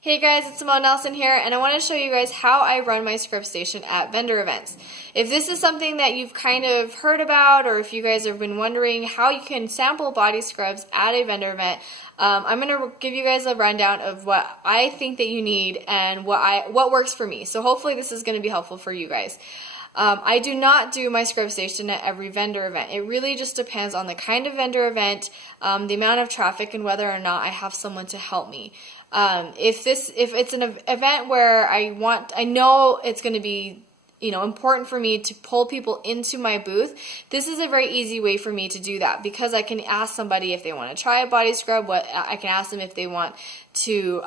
Hey guys, it's Simone Nelson here, and I want to show you guys how I run my scrub station at vendor events. If this is something that you've kind of heard about, or if you guys have been wondering how you can sample body scrubs at a vendor event, I'm going to give you guys a rundown of what I think that you need and what works for me. So hopefully this is going to be helpful for you guys. I do not do my scrub station at every vendor event. It really just depends on the kind of vendor event, the amount of traffic, and whether or not I have someone to help me. If it's an event where I know it's going to be important for me to pull people into my booth, this is a very easy way for me to do that because I can ask somebody if they want to try a body scrub, I can ask them if they want to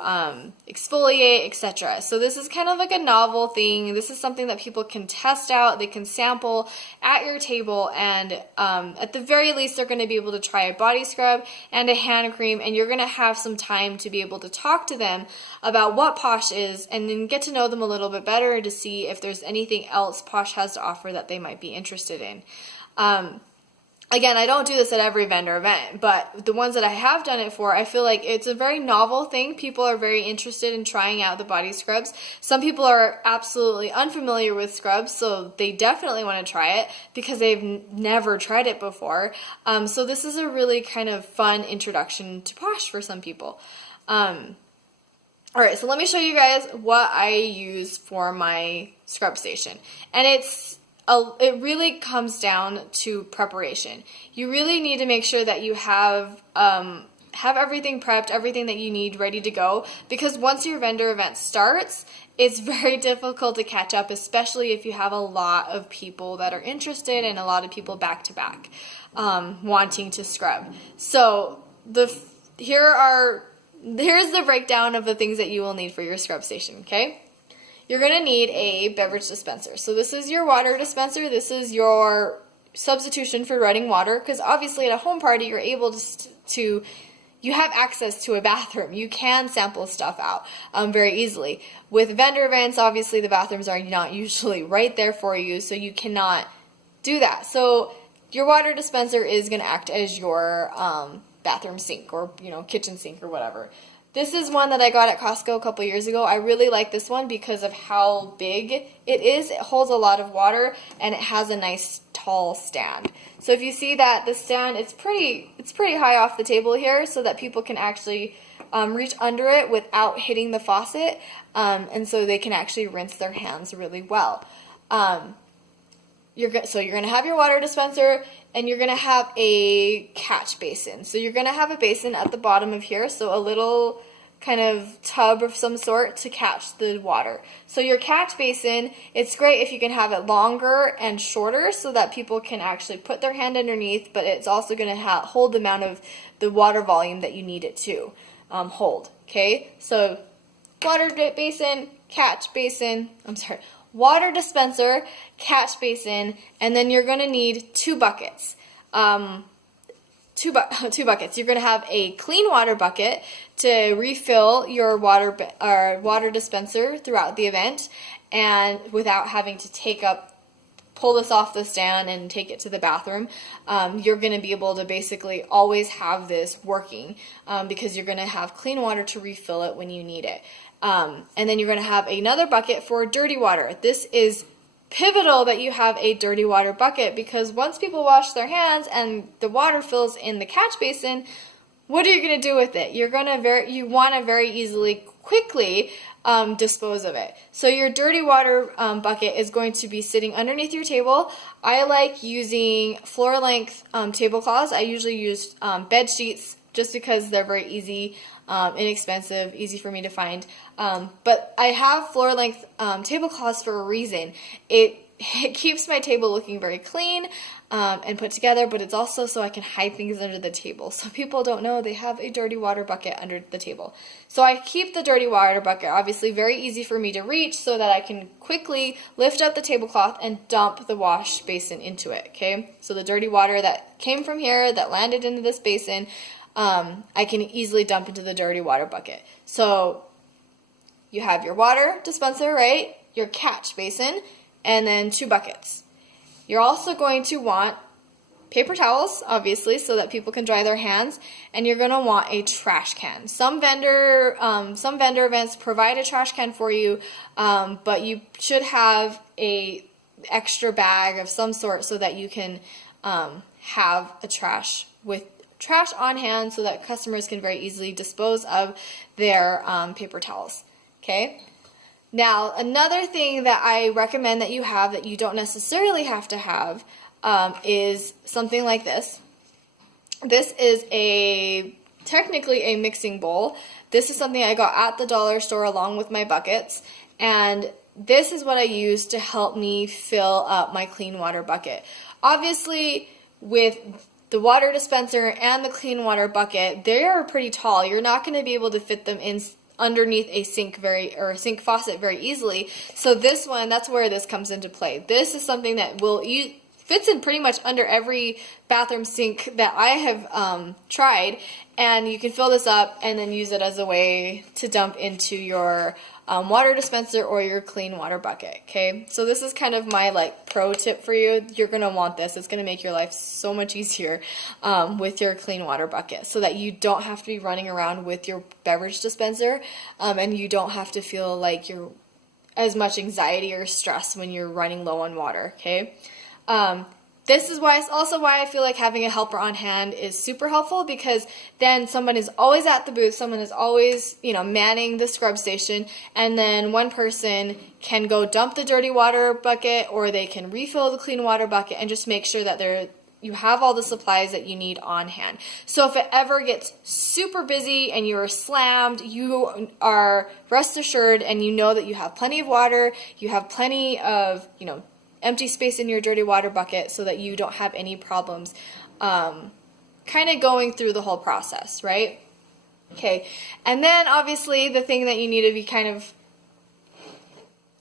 exfoliate, etc. So this is kind of like a novel thing. This is something that people can test out, they can sample at your table, and at the very least they're going to be able to try a body scrub and a hand cream, and you're going to have some time to be able to talk to them about what Posh is and then get to know them a little bit better to see if there's anything else Posh has to offer that they might be interested in. Again, I don't do this at every vendor event, but the ones that I have done it for, I feel like it's a very novel thing. People are very interested in trying out the body scrubs. Some people are absolutely unfamiliar with scrubs, so they definitely want to try it because they've never tried it before. So this is a really kind of fun introduction to Posh for some people. Alright, so let me show you guys what I use for my scrub station. And it really comes down to preparation. You really need to make sure that you have everything prepped, everything that you need ready to go, because once your vendor event starts, it's very difficult to catch up, especially if you have a lot of people that are interested and a lot of people back to back wanting to scrub. So here's the breakdown of the things that you will need for your scrub station, okay? You're going to need a beverage dispenser. So this is your water dispenser. This is your substitution for running water, because obviously at a home party you're able you have access to a bathroom. You can sample stuff out very easily. With vendor events, obviously the bathrooms are not usually right there for you, so you cannot do that. So your water dispenser is going to act as your bathroom sink or kitchen sink or whatever. This is one that I got at Costco a couple years ago. I really like this one because of how big it is. It holds a lot of water and it has a nice tall stand. So if you see that the stand, it's pretty high off the table here so that people can actually reach under it without hitting the faucet, and so they can actually rinse their hands really well. You're going to have your water dispenser, and you're going to have a catch basin. So you're going to have a basin at the bottom of here, so a little kind of tub of some sort to catch the water. So your catch basin, it's great if you can have it longer and shorter so that people can actually put their hand underneath, but it's also going to hold the amount of the water volume that you need it to hold. Okay, so water basin, catch basin, water dispenser, catch basin, and then you're going to need two buckets. Two buckets. You're going to have a clean water bucket to refill your water dispenser throughout the event, and without having to pull this off the stand and take it to the bathroom. You're going to be able to basically always have this working because you're going to have clean water to refill it when you need it. And then you're going to have another bucket for dirty water. This is pivotal that you have a dirty water bucket, because once people wash their hands and the water fills in the catch basin, what are you going to do with it? You want to very easily, quickly dispose of it. So your dirty water bucket is going to be sitting underneath your table. I like using floor length tablecloths. I usually use bed sheets just because they're very easy, inexpensive, easy for me to find. But I have floor length tablecloths for a reason. It keeps my table looking very clean and put together, but it's also so I can hide things under the table so people don't know they have a dirty water bucket under the table. So I keep the dirty water bucket obviously very easy for me to reach so that I can quickly lift up the tablecloth and dump the wash basin into it, okay? So the dirty water that came from here that landed into this basin, I can easily dump into the dirty water bucket. So you have your water dispenser, right? Your catch basin, and then two buckets. You're also going to want paper towels, obviously, so that people can dry their hands, and you're gonna want a trash can. Some vendor events provide a trash can for you, but you should have a extra bag of some sort so that you can have a trash on hand so that customers can very easily dispose of their paper towels. Okay. Now, another thing that I recommend that you have that you don't necessarily have to have is something like this. This is technically a mixing bowl. This is something I got at the dollar store along with my buckets, and this is what I use to help me fill up my clean water bucket. Obviously, with the water dispenser and the clean water bucket, they are pretty tall. You're not going to be able to fit them in underneath a sink faucet very easily. So this one, that's where this comes into play. This is something that fits in pretty much under every bathroom sink that I have tried, and you can fill this up and then use it as a way to dump into your water dispenser or your clean water bucket. Okay, so this is kind of my pro tip for you. You're gonna want this. It's gonna make your life so much easier with your clean water bucket, so that you don't have to be running around with your beverage dispenser, and you don't have to feel like you're as much anxiety or stress when you're running low on water. Okay. This is why I feel like having a helper on hand is super helpful, because then someone is always at the booth, someone is always, manning the scrub station, and then one person can go dump the dirty water bucket, or they can refill the clean water bucket and just make sure that you have all the supplies that you need on hand. So if it ever gets super busy and you're slammed, you are rest assured and you know that you have plenty of water, you have plenty of, empty space in your dirty water bucket, so that you don't have any problems kind of going through the whole process, right? Okay, and then obviously the thing that you need to be kind of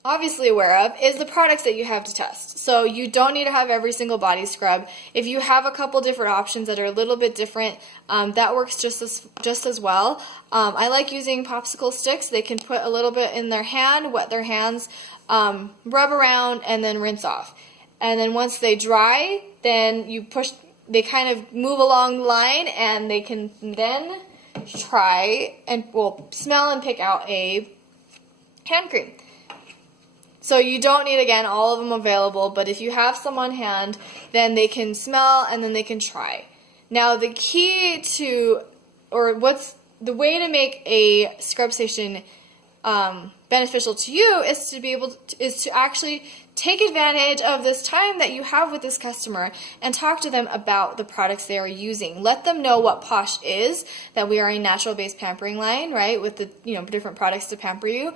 obviously aware of is the products that you have to test. So you don't need to have every single body scrub. If you have a couple different options that are a little bit different, that works just as well. I like using popsicle sticks. They can put a little bit in their hand, wet their hands, rub around, and then rinse off. And then once they dry, then they kind of move along the line, and they can then try and smell and pick out a hand cream. So you don't need, again, all of them available, but if you have some on hand, then they can smell and then they can try. Now the key the way to make a scrub station beneficial to you is to actually take advantage of this time that you have with this customer and talk to them about the products they are using. Let them know what Posh is, that we are a natural-based pampering line, right, with the different products to pamper you.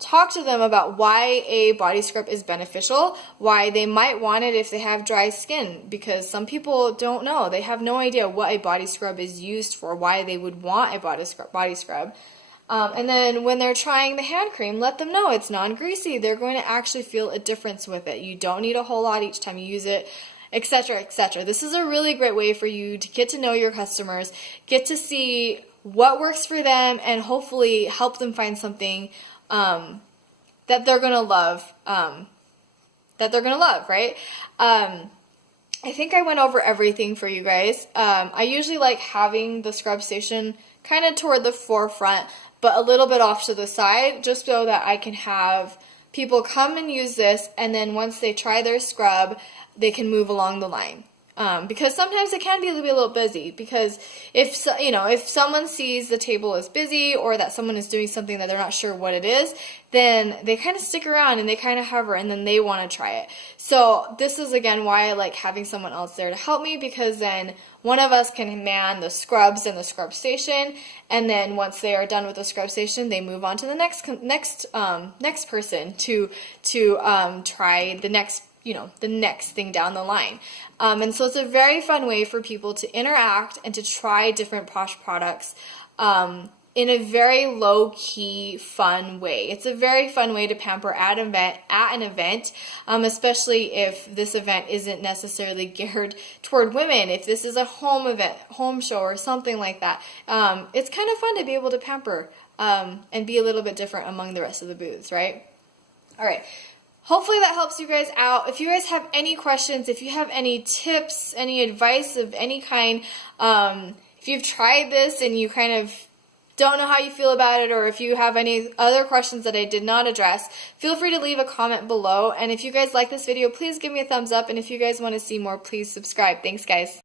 Talk to them about why a body scrub is beneficial, why they might want it if they have dry skin, because some people don't know. They have no idea what a body scrub is used for, why they would want a body scrub. And then when they're trying the hand cream, let them know it's non-greasy. They're going to actually feel a difference with it. You don't need a whole lot each time you use it, etc., etc. This is a really great way for you to get to know your customers, get to see what works for them, and hopefully help them find something that they're gonna love. Right? I think I went over everything for you guys. I usually like having the scrub station kind of toward the forefront, but a little bit off to the side, just so that I can have people come and use this, and then once they try their scrub, they can move along the line. Because sometimes it can be a little busy, because if someone sees the table is busy, or that someone is doing something that they're not sure what it is, then they kind of stick around and they kind of hover, and then they want to try it. So this is again why I like having someone else there to help me, because then one of us can man the scrubs in the scrub station, and then once they are done with the scrub station, they move on to the next person to try the next thing down the line. And so it's a very fun way for people to interact and to try different Posh products in a very low-key, fun way. It's a very fun way to pamper at an event, especially if this event isn't necessarily geared toward women. If this is a home event, home show, or something like that, it's kind of fun to be able to pamper and be a little bit different among the rest of the booths, right? All right. hopefully that helps you guys out. If you guys have any questions, if you have any tips, any advice of any kind, if you've tried this and you kind of don't know how you feel about it, or if you have any other questions that I did not address, feel free to leave a comment below. And if you guys like this video, please give me a thumbs up. And if you guys want to see more, please subscribe. Thanks, guys.